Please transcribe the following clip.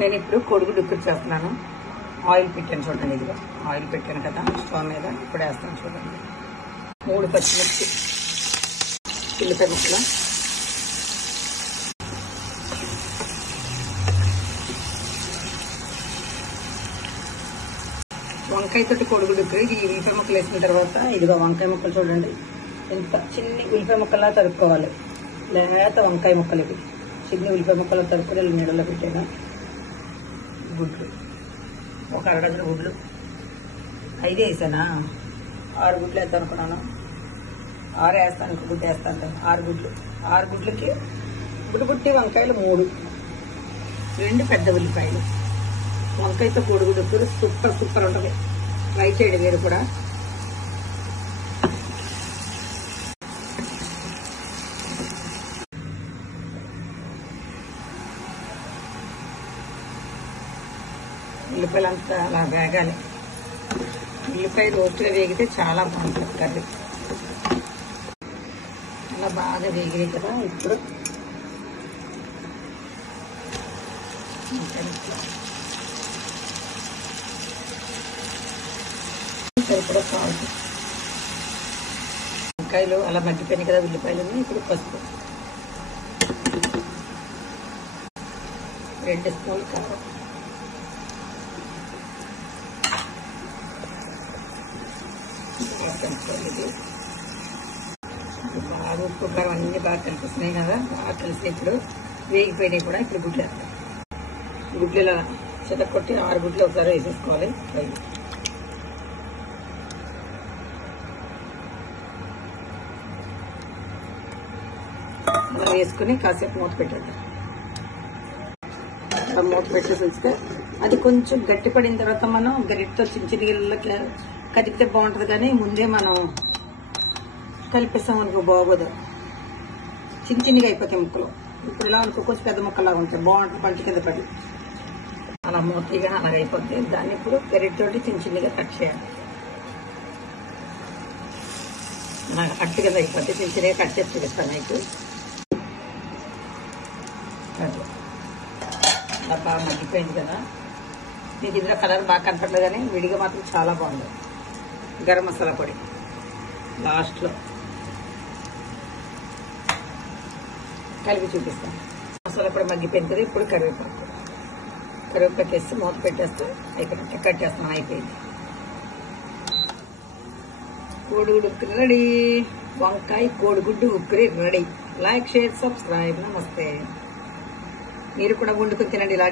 నేను ఇప్పుడు కోడిగుడ్డు ఉక్కురు చేస్తున్నాను. ఆయిల్ పెట్టాను చూడండి. ఇదిగో ఆయిల్ పెట్టాను కదా స్టవ్ మీద. ఇప్పుడు వేస్తాను చూడండి. 3 పచ్చిమిర్చి, ఉల్లిపాయ ముక్కలు, వంకాయతోటి కోడిగుడ్డు ఉక్కురు. ఇది ఉల్లిపాయ ముక్కలు వేసిన తర్వాత ఇదిగో వంకాయ ముక్కలు చూడండి. ఇంత చిన్ని ఉల్లిపాయ ముక్కలా తరుపుకోవాలి. లేత వంకాయ ముక్కలు ఇవి చిన్ని ఉల్లిపాయ ముక్కలు తరుపుకొని నీళ్ళలో పెట్టాను. గుడ్లు ఒక అరడజన గుడ్లు, 5 వేసానా? 6 గుడ్లు వేద్దాం అనుకున్నాను. 6 వేస్తాను, ఇంకో గుడ్డు వేస్తాను. 6 గుడ్లు. 6 గుడ్లకి గుడ్డుబుట్టి వంకాయలు 3, 2 పెద్ద ఉల్లిపాయలు. వంకాయతో కోడిగుడ్డు కూర సూపర్ సూపర్ ఉంటుంది. ట్రై చేయండి మీరు కూడా. ఉల్లిపాయలంతా అలా వేగాలి. ఉల్లిపాయ రోస్ట్గా వేగితే చాలా బాగుంటుంది కర్రీ. అలా బాగా వేగినాయి కదా. ఇప్పుడు సరిపడా సాల్ట్. వంకాయలు అలా మగ్గిపోయినాయి కదా ఉల్లిపాయలు. ఇప్పుడు పసుపు, 2 స్పూన్లు కారం, బాగా ఉప్పు కారం అన్ని బాగా కలిపిస్తున్నాయి కదా. బాగా కలిసి ఇప్పుడు వేగిపోయినాయి కూడా. ఇప్పుడు గుడ్లు వేస్తాం. గుడ్లు ఇలా చెదకొట్టి 6 గుడ్లు ఒకసారి వేసేసుకోవాలి. అలా వేసుకుని కాసేపు మూత పెట్టండి. అలా మూత పెట్టేసి ఉంచితే అది కొంచెం గట్టి పడిన తర్వాత మనం గరిటతో చిన్న నీళ్ళకి కదిపితే బాగుంటుంది. కానీ ముందే మనం కలిపేస్తాం అనుకో బాగోదు. చిన్నగా అయిపోతాయి ముక్కలు. ఇప్పుడు ఇలా అనుకో కొంచెం పెద్ద ముక్కలాగా ఉంటాయి. బాగుంటుంది పంట కింద పడి. అలా మూతగా అలాగ అయిపోతే దాన్ని ఇప్పుడు గరిటతోటి చిన్నగా కట్ చేయాలి. నాకు అట్టు కింద అయిపోతే చిన్నగా కట్ చేసి చూపిస్తాను మీకు. అలా బాగా మగ్గిపోయింది కదా. మీకు ఇందులో కలర్ బాగా కనపడలేదు కానీ విడిగా మాత్రం చాలా బాగుంది. గరం మసాలా పొడి లాస్ట్లో కలిపి చూపిస్తాను. మసాలా పొడి మగ్గిపోయింది కదా. ఇప్పుడు కరివేపాకు వేసి మూత పెట్టేస్తే అయిపోయింది. కట్టేస్తాను. అయిపోయింది. కోడిగుడ్డు ఉక్కురి రెడీ. వంకాయ కోడిగుడ్డు ఉక్కురి రెడీ. Like, share, subscribe. నమస్తే. మీరు కూడా వండుకొని తినండి ఇలా.